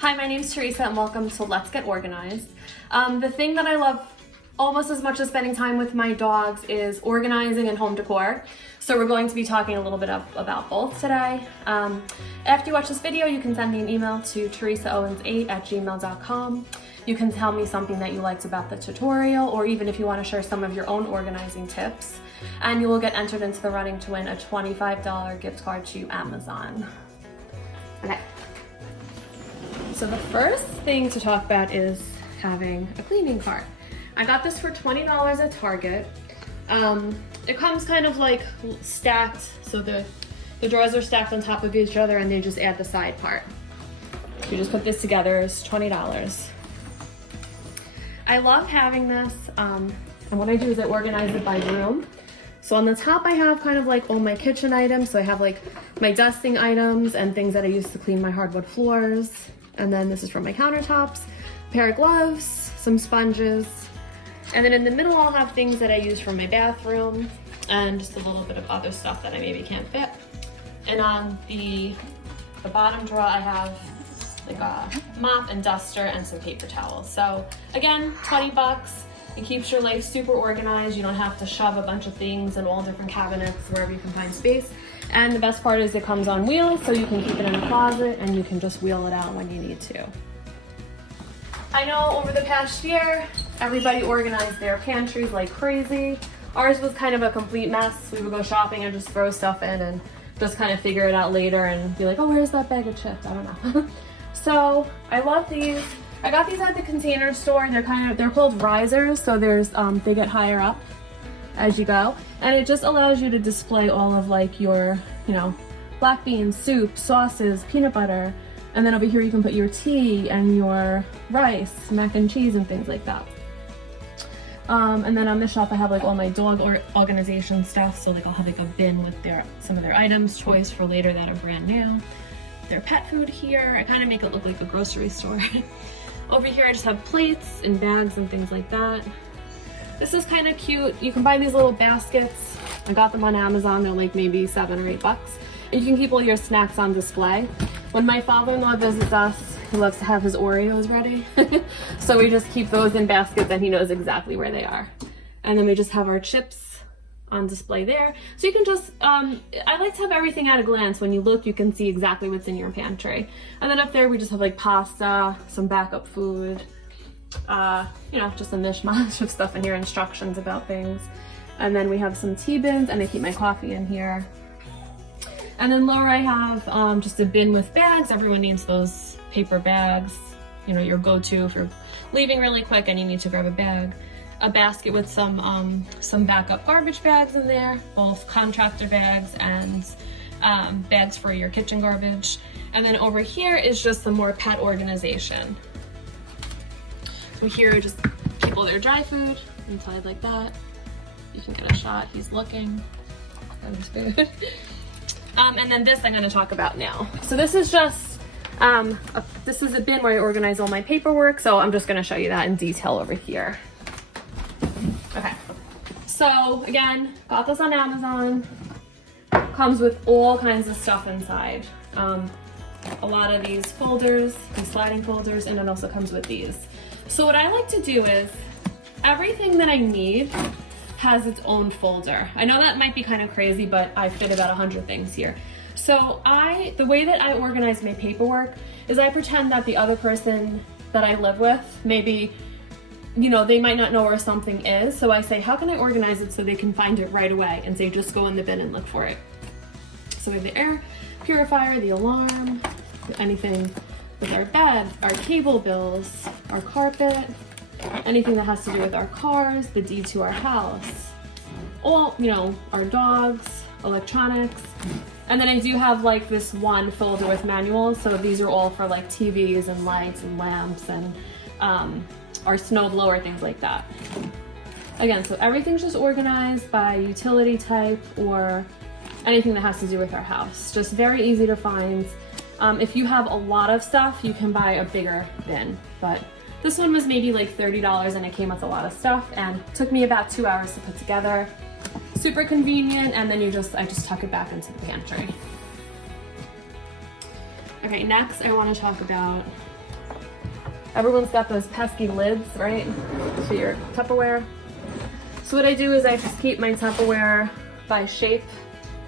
Hi, my name's Teresa and welcome to Let's Get Organized. The thing that I love almost as much as spending time with my dogs is organizing and home decor. So we're going to be talking a little bit about both today. After you watch this video, you can send me an email to teresaowens8@gmail.com. You can tell me something that you liked about the tutorial, or even if you want to share some of your own organizing tips. And you will get entered into the running to win a $25 gift card to Amazon. Okay. So the first thing to talk about is having a cleaning cart. I got this for $20 at Target. It comes kind of like stacked, so the drawers are stacked on top of each other and they just add the side part. So you just put this together, it's $20. I love having this, and what I do is I organize it by room. So on the top I have kind of like all my kitchen items, so I have like my dusting items and things that I use to clean my hardwood floors. And then this is from my countertops, a pair of gloves, some sponges. And then in the middle I'll have things that I use from my bathroom and just a little bit of other stuff that I maybe can't fit. And on the bottom drawer I have like a mop and duster and some paper towels. So again, 20 bucks. It keeps your life super organized. You don't have to shove a bunch of things in all different cabinets wherever you can find space. And the best part is it comes on wheels, so you can keep it in a closet and you can just wheel it out when you need to. I know over the past year, everybody organized their pantries like crazy. Ours was kind of a complete mess. We would go shopping and just throw stuff in and just kind of figure it out later and be like, oh, where's that bag of chips? I don't know. So I love these. I got these at the Container Store. They're called risers, so they get higher up as you go, and it just allows you to display all of like your, black beans, soup, sauces, peanut butter, and then over here you can put your tea and your rice, mac and cheese, and things like that. And then on this shelf I have like all my dog organization stuff, so like I'll have like a bin with some of their items, toys for later that are brand new. Their pet food here. I kind of make it look like a grocery store. Over here I just have plates and bags and things like that. This is kind of cute. You can buy these little baskets. I got them on Amazon. They're like maybe $7 or $8. And you can keep all your snacks on display. When my father-in-law visits us, he loves to have his Oreos ready. So we just keep those in baskets and he knows exactly where they are. And then we just have our chips on display there. So you can just, I like to have everything at a glance. When you look, you can see exactly what's in your pantry. And then up there, we just have like pasta, some backup food, just a mishmash of stuff in here, instructions about things. And then we have some tea bins, and I keep my coffee in here. And then lower I have just a bin with bags. Everyone needs those paper bags, your go-to if you're leaving really quick and you need to grab a bag. A basket with some backup garbage bags in there, both contractor bags and bags for your kitchen garbage. And then over here is just some more pet organization. So here are just people their dry food inside like that. You can get a shot. He's looking at his food. And then this I'm going to talk about now. So this is just this is a bin where I organize all my paperwork. So I'm just going to show you that in detail over here. Okay, so again, got this on Amazon. Comes with all kinds of stuff inside. A lot of these folders, these sliding folders, and it also comes with these. So what I like to do is, everything that I need has its own folder. I know that might be kind of crazy, but I fit about 100 things here. So the way that I organize my paperwork is I pretend that the other person that I live with, maybe they might not know where something is. So I say, how can I organize it so they can find it right away? And say, just go in the bin and look for it. So we have the air purifier, the alarm, anything with our bed, our cable bills, our carpet, anything that has to do with our cars, the deed to our house, all, our dogs, electronics. And then I do have like this one folder with manuals. So these are all for like TVs and lights and lamps and, our snowblower, things like that. Again, so everything's just organized by utility type or anything that has to do with our house. Just very easy to find. If you have a lot of stuff, you can buy a bigger bin, but this one was maybe like $30 and it came with a lot of stuff and took me about 2 hours to put together. Super convenient, and then I just tuck it back into the pantry. Okay, next I want to talk about Everyone's got those pesky lids, right, to your Tupperware. So what I do is I just keep my Tupperware by shape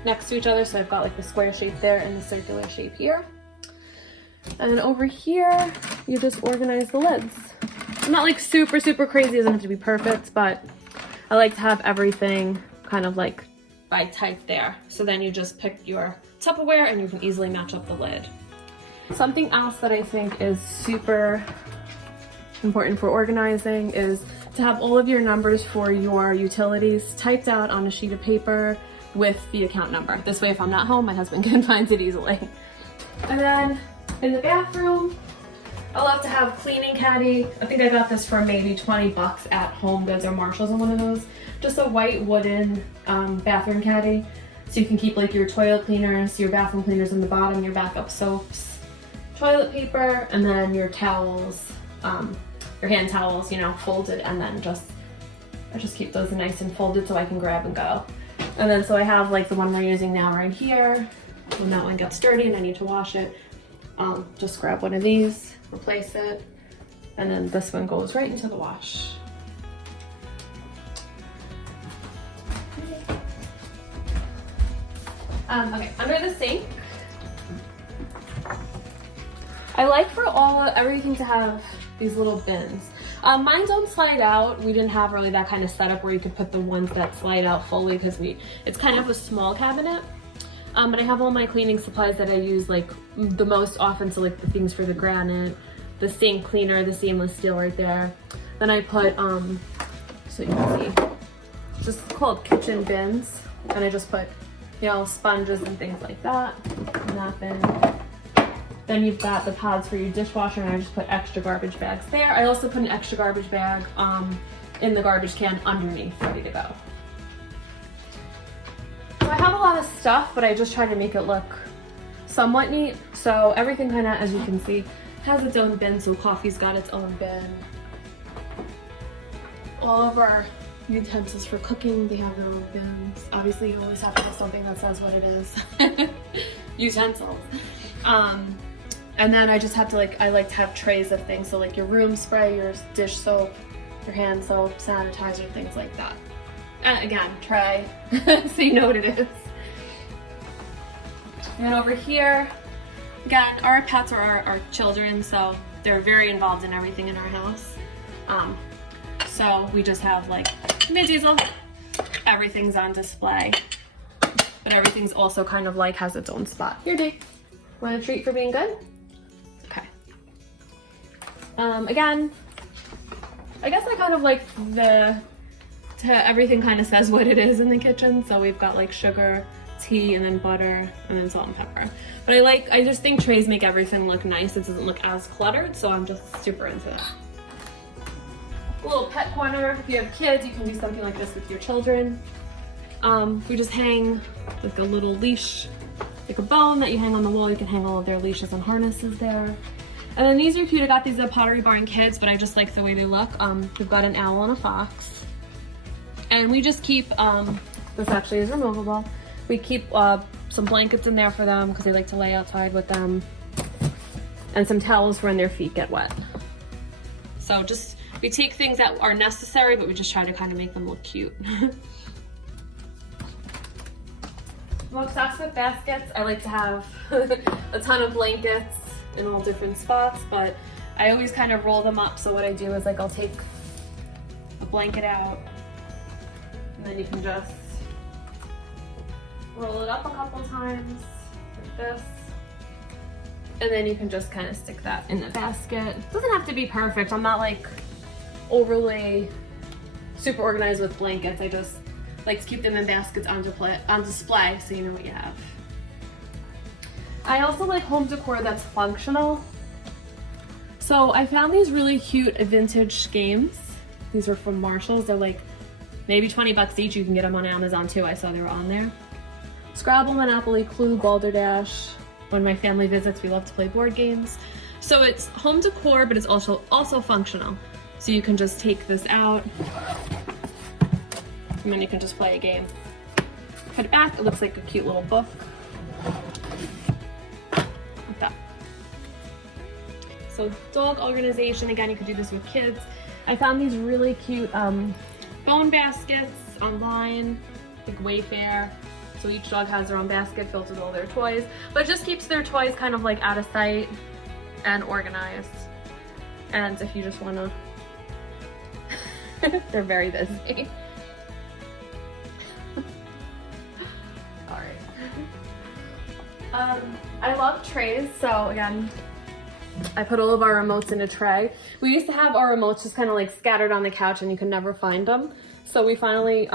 next to each other. So I've got like the square shape there and the circular shape here. And over here, you just organize the lids. I'm not like super crazy, it doesn't have to be perfect, but I like to have everything kind of like by type there. So then you just pick your Tupperware and you can easily match up the lid. Something else that I think is super important for organizing is to have all of your numbers for your utilities typed out on a sheet of paper with the account number. This way, if I'm not home, my husband can find it easily. And then in the bathroom, I love to have cleaning caddy. I think I got this for maybe 20 bucks at Home Goods or Marshalls on one of those. Just a white wooden bathroom caddy. So you can keep like your toilet cleaners, your bathroom cleaners in the bottom, your backup soaps, toilet paper, and then your towels, your hand towels, you know, folded, and then I just keep those nice and folded so I can grab and go. And then so I have like the one we're using now right here. When that one gets dirty and I need to wash it, just grab one of these, replace it, and then this one goes right into the wash. Okay, under the sink, I like for everything to have these little bins. Mine don't slide out. We didn't have really that kind of setup where you could put the ones that slide out fully because it's kind of a small cabinet. But I have all my cleaning supplies that I use like the most often, so like the things for the granite, the sink cleaner, the stainless steel right there. Then I put, so you can see, just called kitchen bins, and I just put, you know, sponges and things like that in that bin. Then you've got the pods for your dishwasher, and I just put extra garbage bags there. I also put an extra garbage bag in the garbage can underneath, ready to go. So I have a lot of stuff, but I just try to make it look somewhat neat. So everything kind of, as you can see, has its own bin. So coffee's got its own bin. All of our utensils for cooking, they have their own bins. Obviously, you always have to have something that says what it is. Utensils. And then I just have to I like to have trays of things. So like your room spray, your dish soap, your hand soap, sanitizer, things like that. And again, tray, so you know what it is. And over here, again, our pets are our children, so they're very involved in everything in our house. So we just have like Vin Diesel, everything's on display, but everything's also kind of like has its own spot. Here, Dee, want a treat for being good? Okay. Again, I guess I kind of like everything kind of says what it is in the kitchen. So we've got like sugar, tea, and then butter, and then salt and pepper. But I just think trays make everything look nice. It doesn't look as cluttered, so I'm just super into that. A little pet corner. If you have kids, you can do something like this with your children. We just hang like a little leash, like a bone that you hang on the wall. You can hang all of their leashes and harnesses there. And then these are cute. I got these at Pottery Barn Kids, but I just like the way they look. We've got an owl and a fox. And we just keep, this actually is removable. We keep some blankets in there for them because they like to lay outside with them. And some towels for when their feet get wet. So we take things that are necessary, but we just try to kind of make them look cute. I'm obsessed with baskets. I like to have a ton of blankets in all different spots, but I always kind of roll them up. So what I do is I'll take a blanket out, and then you can just roll it up a couple times like this. And then you can just kind of stick that in the basket. It doesn't have to be perfect. I'm not like overly super organized with blankets. I just like to keep them in baskets on display so you know what you have. I also like home decor that's functional. So I found these really cute vintage games. These are from Marshalls. They're like maybe 20 bucks each. You can get them on Amazon too. I saw they were on there. Scrabble, Monopoly, Clue, Balderdash. When my family visits, we love to play board games. So it's home decor, but it's also functional. So you can just take this out, and then you can just play a game. Put it back, it looks like a cute little book. Like that. So dog organization, again, you could do this with kids. I found these really cute bone baskets online, like Wayfair. So each dog has their own basket filled with all their toys, but it just keeps their toys kind of like out of sight and organized. And if you just wanna, they're very busy. All right. I love trays, so again, I put all of our remotes in a tray. We used to have our remotes just kind of like scattered on the couch and you could never find them. So we finally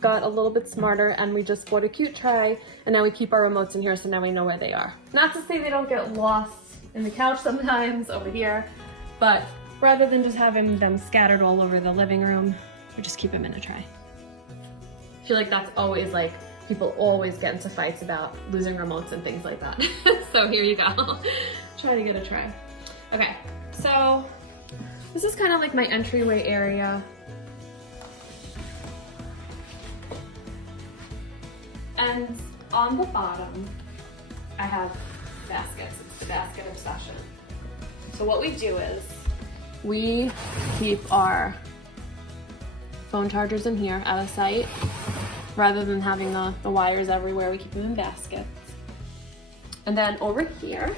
got a little bit smarter and we just bought a cute tray, and now we keep our remotes in here, so now we know where they are. Not to say they don't get lost in the couch sometimes over here, but rather than just having them scattered all over the living room, we just keep them in a tray. I feel like that's always like, people always get into fights about losing remotes and things like that. So here you go. Try to get a tray. Okay, so this is kind of like my entryway area. And on the bottom, I have baskets. It's the basket obsession. So what we do is we keep our phone chargers in here out of sight. Rather than having the wires everywhere, we keep them in baskets. And then over here,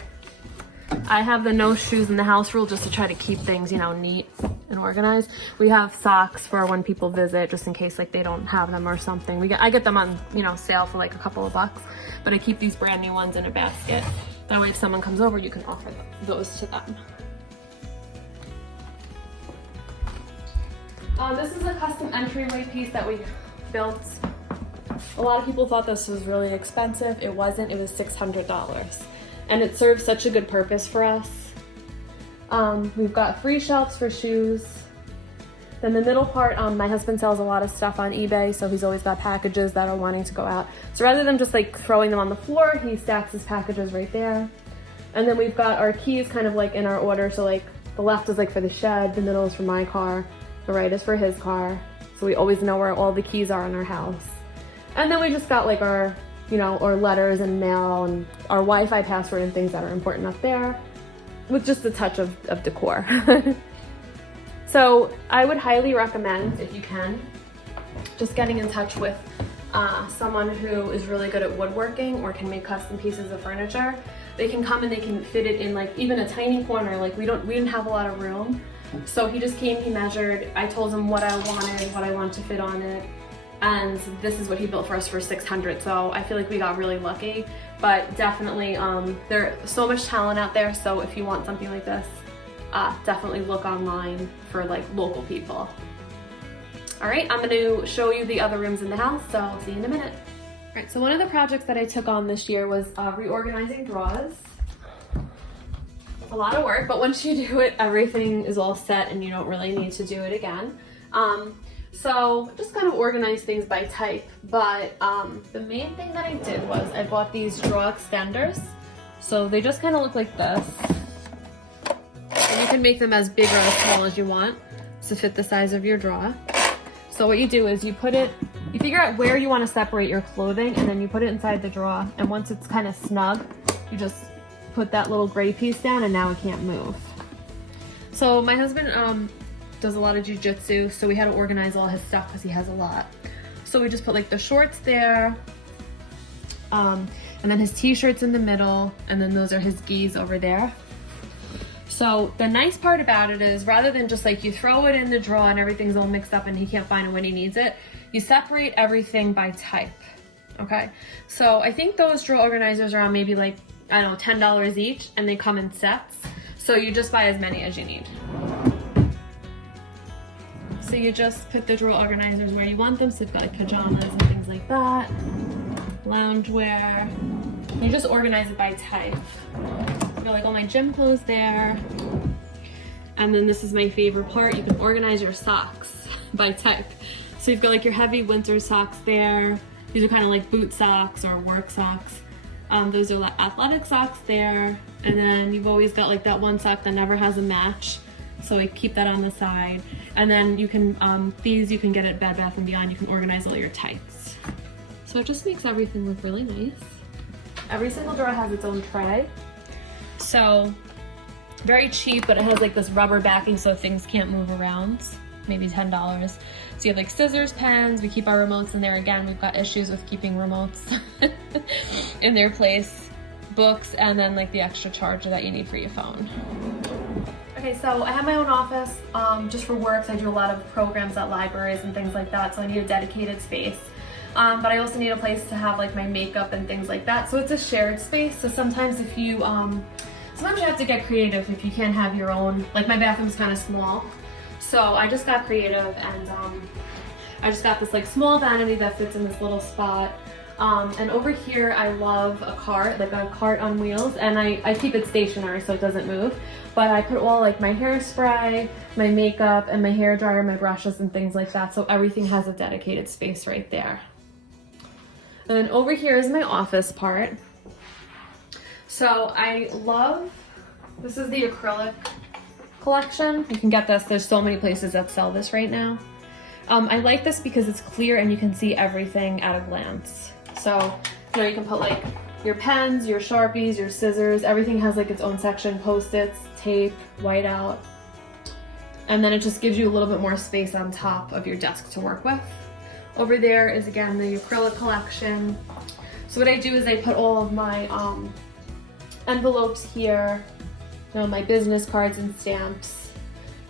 I have the no shoes in the house rule just to try to keep things, you know, neat and organized. We have socks for when people visit, just in case like they don't have them or something. I get them on, you know, sale for like a couple of bucks, but I keep these brand new ones in a basket. That way if someone comes over, you can offer those to them. This is a custom entryway piece that we built. A lot of people thought this was really expensive. It wasn't, it was $600. And it serves such a good purpose for us. We've got 3 shelves for shoes. Then the middle part, my husband sells a lot of stuff on eBay, so he's always got packages that are wanting to go out. So rather than just like throwing them on the floor, he stacks his packages right there. And then we've got our keys kind of like in our order. So like the left is like for the shed, the middle is for my car, the right is for his car. So we always know where all the keys are in our house. And then we just got like our, you know, our letters and mail and our Wi-Fi password and things that are important up there, with just a touch of decor. So I would highly recommend, if you can, just getting in touch with someone who is really good at woodworking or can make custom pieces of furniture. They can come and they can fit it in like even a tiny corner. Like we didn't have a lot of room. So he just came, he measured, I told him what I wanted to fit on it. And this is what he built for us for $600. So I feel like we got really lucky, but definitely there's so much talent out there. So if you want something like this, definitely look online for like local people. All right, I'm gonna show you the other rooms in the house. So I'll see you in a minute. All right, so one of the projects that I took on this year was reorganizing drawers. A lot of work, but once you do it, everything is all set and you don't really need to do it again. So just kind of organize things by type, but the main thing that I did was I bought these drawer extenders. So they just kind of look like this. And you can make them as big or as small as you want to fit the size of your drawer. So what you do is you figure out where you want to separate your clothing, and then you put it inside the drawer. And once it's kind of snug, you just put that little gray piece down and now it can't move. So my husband does a lot of jiu-jitsu, so we had to organize all his stuff because he has a lot. So we just put like the shorts there, and then his t-shirts in the middle, and then those are his gis over there. So the nice part about it is rather than just like you throw it in the drawer and everything's all mixed up and he can't find it when he needs it, you separate everything by type, okay? So I think those drawer organizers are on maybe like, I don't know, $10 each, and they come in sets. So you just buy as many as you need. So you just put the drawer organizers where you want them. So you've got like pajamas and things like that, loungewear. You just organize it by type. I've got like all my gym clothes there. And then this is my favorite part. You can organize your socks by type. So you've got like your heavy winter socks there. These are kind of like boot socks or work socks. Those are like athletic socks there. And then you've always got like that one sock that never has a match. So I keep that on the side. And then you can, these you can get at Bed Bath & Beyond. You can organize all your tights. So it just makes everything look really nice. Every single drawer has its own tray. So Very cheap, but it has like this rubber backing so things can't move around. Maybe $10. So you have like scissors, pens, we keep our remotes in there. Again, we've got issues with keeping remotes in their place, books, and then like the extra charger that you need for your phone. Okay, so I have my own office just for work. So I do a lot of programs at libraries and things like that, so I need a dedicated space. But I also need a place to have like my makeup and things like that. So it's a shared space. So sometimes if you, sometimes you have to get creative if you can't have your own, like my bathroom's kind of small. So I just got creative and I just got this like small vanity that fits in this little spot. And over here I love a cart, like a cart on wheels, and I keep it stationary so it doesn't move. But I put all like my hairspray, my makeup, and my hair dryer, my brushes and things like that. So everything has a dedicated space right there. And then over here is my office part. So I love, this is the acrylic collection. You can get this, there's so many places that sell this right now. I like this because it's clear and you can see everything at a glance. So, you know, you can put like your pens, your Sharpies, your scissors, everything has like its own section, Post-its, tape, whiteout. And then it just gives you a little bit more space on top of your desk to work with. Over there is again the acrylic collection. So what I do is I put all of my envelopes here, you know, my business cards and stamps.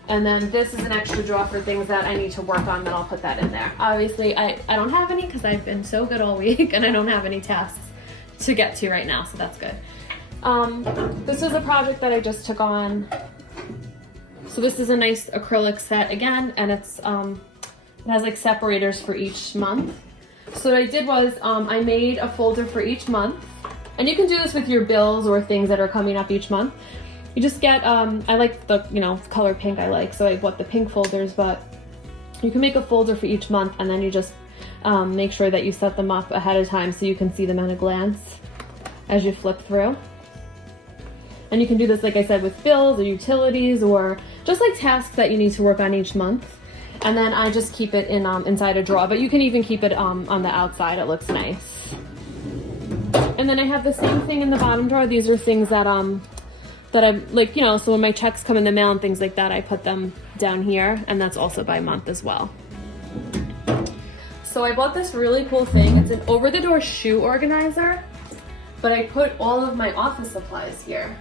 And then this is an extra drawer for things that I need to work on, that I'll put that in there. Obviously, I don't have any because I've been so good all week and I don't have any tasks to get to right now, so that's good. This is a project that I just took on. So this is a nice acrylic set again, and it's it has like separators for each month. So what I did was I made a folder for each month, and you can do this with your bills or things that are coming up each month. You just get, I like the, you know, color pink I like, so I bought the pink folders, but you can make a folder for each month and then you just make sure that you set them up ahead of time so you can see them at a glance as you flip through. And you can do this, like I said, with bills or utilities or just like tasks that you need to work on each month. And then I just keep it in inside a drawer, but you can even keep it on the outside. It looks nice. And then I have the same thing in the bottom drawer. These are things that that I'm like, you know, so when my checks come in the mail and things like that, I put them down here, and that's also by month as well. So I bought this really cool thing. It's an over-the-door shoe organizer, but I put all of my office supplies here.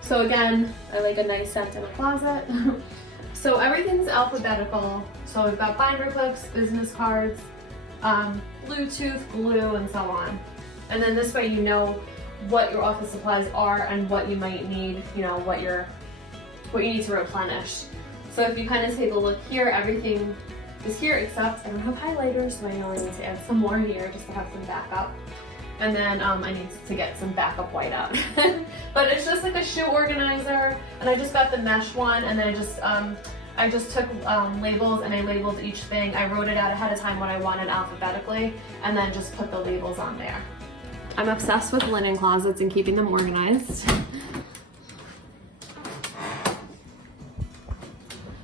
So again, I like a nice scent in a closet. So everything's alphabetical. So we've got binder clips, business cards, Bluetooth, glue, and so on. And then this way you know what your office supplies are and what you might need, you know, what you need to replenish. So if you kind of take a look here, everything is here except I don't have highlighters, so I know I need to add some more here just to have some backup. And then I need to get some backup whiteout. But it's just like a shoe organizer, and I just got the mesh one, and then I just took labels and I labeled each thing. I wrote it out ahead of time what I wanted alphabetically, and then just put the labels on there. I'm obsessed with linen closets and keeping them organized.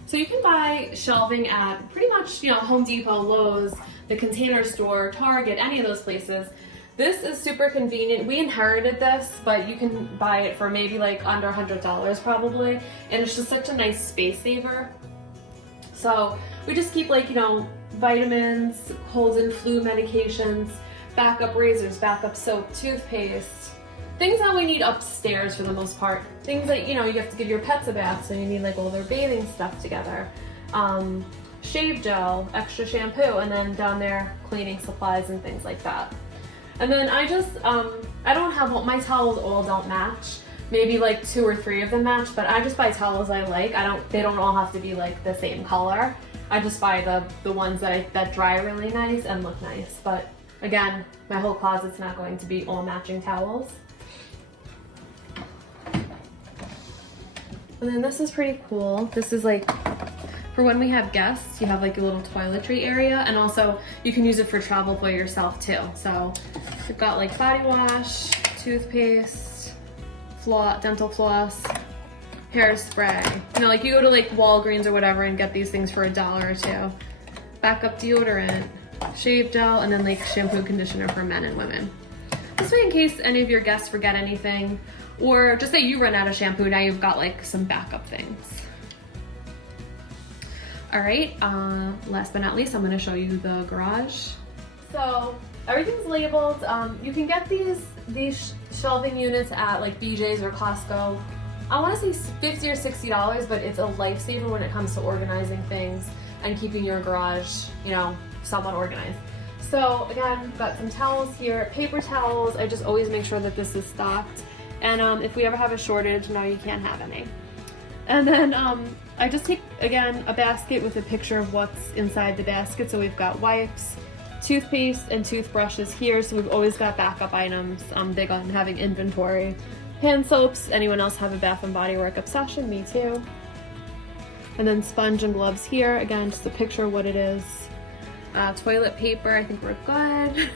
So you can buy shelving at pretty much, you know, Home Depot, Lowe's, the Container Store, Target, any of those places. This is super convenient. We inherited this, but you can buy it for maybe like under $100 probably. And it's just such a nice space saver. So we just keep like, you know, vitamins, cold and flu medications, backup razors, backup soap, toothpaste, things that we need upstairs for the most part. Things that, you know, you have to give your pets a bath, so you need like all their bathing stuff together. Shave gel, extra shampoo, and then down there, cleaning supplies and things like that. And then I just, I don't have, my towels all don't match. Maybe like 2 or 3 of them match, but I just buy towels I like. They don't all have to be like the same color. I just buy the ones that dry really nice and look nice. But again, my whole closet's not going to be all matching towels. And then this is pretty cool. This is like, for when we have guests, you have like a little toiletry area, and also you can use it for travel for yourself too. So we've got like body wash, toothpaste, dental floss, hairspray. You know, like you go to like Walgreens or whatever and get these things for $1 or $2. Backup deodorant, shave gel, and then like shampoo and conditioner for men and women. This way, in case any of your guests forget anything, Or just say you run out of shampoo, now you've got like some backup things. All right, last but not least, I'm gonna show you the garage. So everything's labeled. You can get these shelving units at like BJ's or Costco. I wanna say $50 or $60, but it's a lifesaver when it comes to organizing things and keeping your garage, you know, somewhat organized. So again, got some towels here, paper towels. I just always make sure that this is stocked. And if we ever have a shortage, now you can't have any. And then I just take, again, a basket with a picture of what's inside the basket. So we've got wipes, toothpaste, and toothbrushes here. So we've always got backup items. I'm big on having inventory. Hand soaps. Anyone else have a Bath & Body Works obsession? Me too. And then sponge and gloves here. Again, just a picture of what it is. Toilet paper, I think we're good.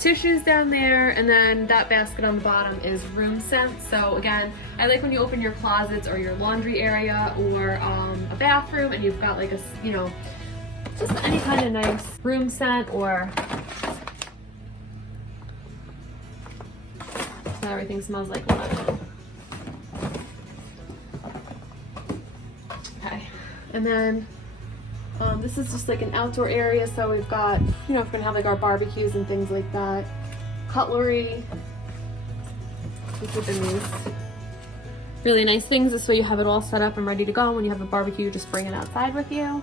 Tissues down there, and then that basket on the bottom is room scent. So again, I like when you open your closets or your laundry area or a bathroom and you've got like a, you know, just any kind of nice room scent, or so everything smells like lemon. Okay, and then this is just like an outdoor area, so we've got, you know, if we're gonna have like our barbecues and things like that. Cutlery. We keep in these really nice things. This way you have it all set up and ready to go. When you have a barbecue, just bring it outside with you.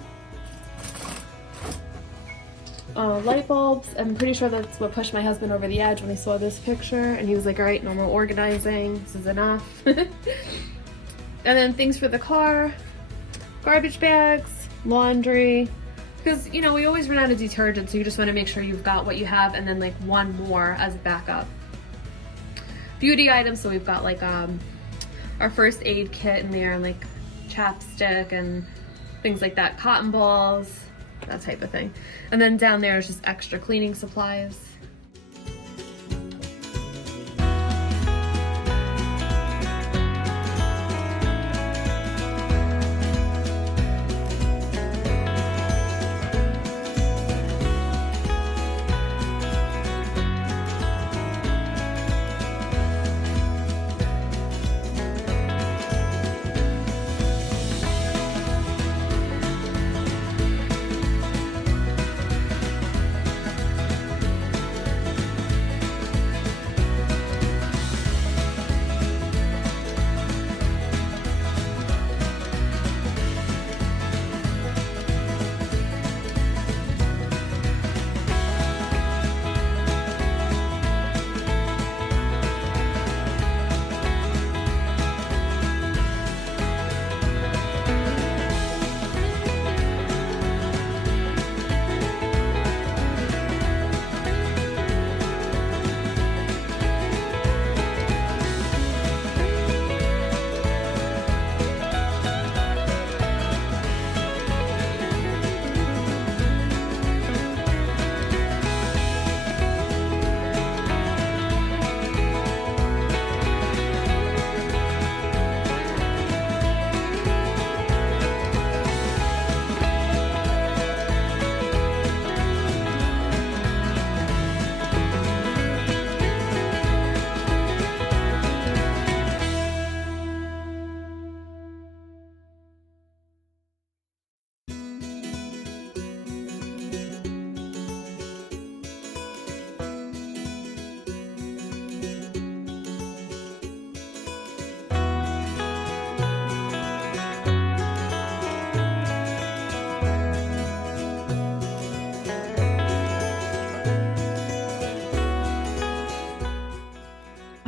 Light bulbs. I'm pretty sure that's what pushed my husband over the edge when he saw this picture, and he was like, all right, no more organizing. This is enough. And then things for the car, garbage bags, laundry, because, you know, we always run out of detergent, so you just want to make sure you've got what you have and then like one more as a backup. Beauty items, so we've got like our first aid kit in there, and like chapstick and things like that, cotton balls, that type of thing. And then down there is just extra cleaning supplies.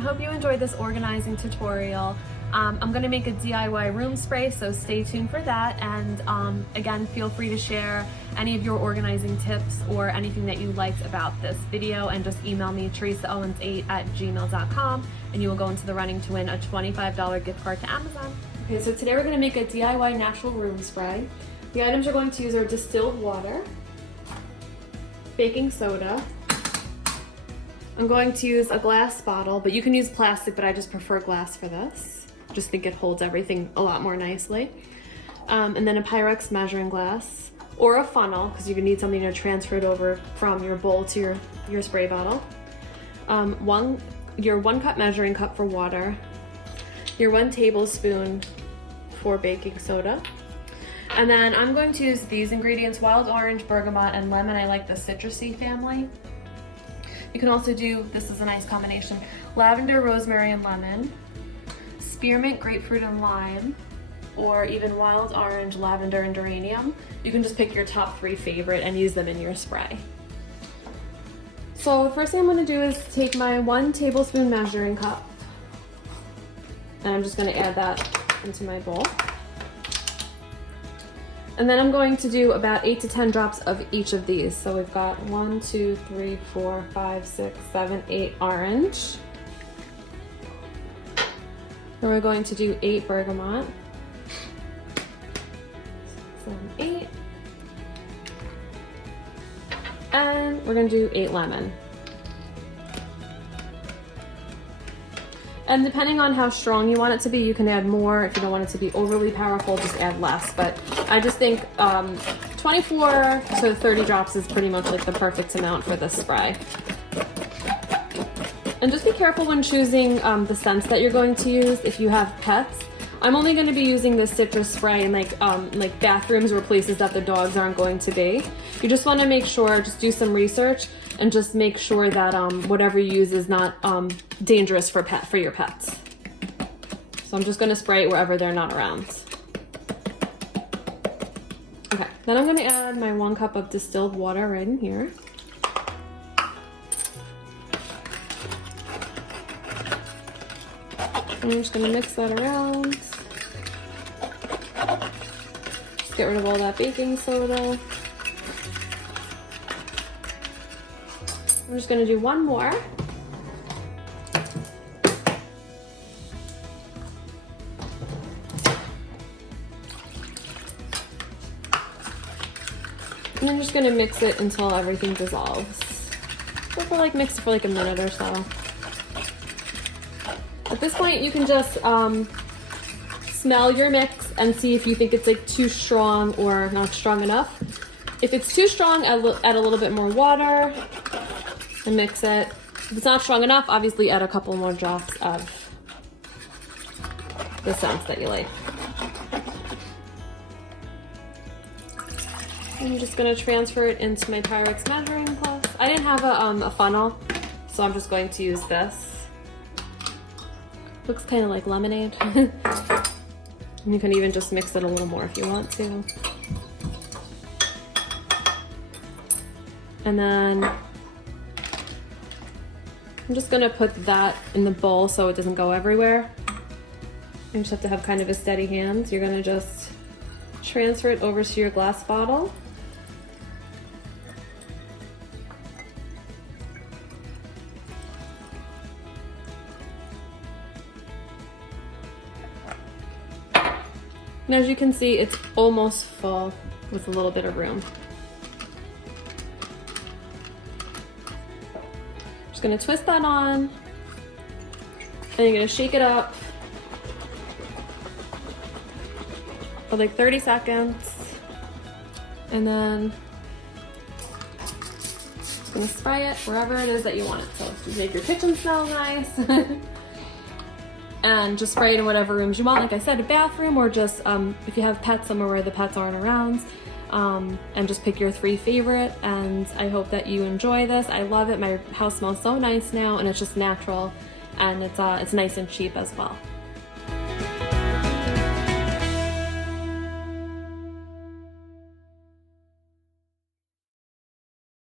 Hope you enjoyed this organizing tutorial. I'm gonna make a DIY room spray, so stay tuned for that. And again, feel free to share any of your organizing tips or anything that you liked about this video, and just email me teresaowens8@gmail.com, and you will go into the running to win a $25 gift card to Amazon. Okay, so today we're gonna make a DIY natural room spray. The items we're going to use are distilled water, baking soda. I'm going to use a glass bottle, but you can use plastic, but I just prefer glass for this. Just think it holds everything a lot more nicely. And then a Pyrex measuring glass, or a funnel, because you can need something to transfer it over from your bowl to your spray bottle. Your 1 cup measuring cup for water, your 1 tablespoon for baking soda. And then I'm going to use these ingredients: wild orange, bergamot, and lemon. I like the citrusy family. You can also do, this is a nice combination, lavender, rosemary, and lemon, spearmint, grapefruit, and lime, or even wild orange, lavender, and geranium. You can just pick your top 3 favorite and use them in your spray. So the first thing I'm going to do is take my 1 tablespoon measuring cup, and I'm just going to add that into my bowl. And then I'm going to do about 8 to 10 drops of each of these. So we've got 1, 2, 3, 4, 5, 6, 7, 8 orange. Then we're going to do 8 bergamot. 7, 8. And we're going to do 8 lemon. And depending on how strong you want it to be, you can add more. If you don't want it to be overly powerful, just add less. But I just think 24 to 30 drops is pretty much like the perfect amount for this spray. And just be careful when choosing the scents that you're going to use if you have pets. I'm only going to be using this citrus spray in like bathrooms or places that the dogs aren't going to be. You just want to make sure, just do some research and just make sure that whatever you use is not dangerous for your pets. So I'm just going to spray it wherever they're not around. Okay, then I'm going to add my 1 cup of distilled water right in here. And I'm just going to mix that around. Just get rid of all that baking soda. I'm just going to do 1 more. And I'm just going to mix it until everything dissolves. So mix it for like a minute or so. At this point, you can just smell your mix and see if you think it's like too strong or not strong enough. If it's too strong, add a little bit more water and mix it. If it's not strong enough, obviously add a couple more drops of the scents that you like. I'm just going to transfer it into my Pyrex measuring glass. I didn't have a funnel, so I'm just going to use this. Looks kind of like lemonade. You can even just mix it a little more if you want to. And then I'm just gonna put that in the bowl so it doesn't go everywhere. You just have to have kind of a steady hand. You're gonna just transfer it over to your glass bottle. And as you can see, it's almost full with a little bit of room. Just gonna twist that on, and you're gonna shake it up for like 30 seconds. And then just gonna spray it wherever it is that you want it. So to make your kitchen smell nice. And just spray it in whatever rooms you want. Like I said, a bathroom, or just if you have pets, somewhere where the pets aren't around. And just pick your 3 favorite. And I hope that you enjoy this. I love it. My house smells so nice now, and it's just natural, and it's nice and cheap as well.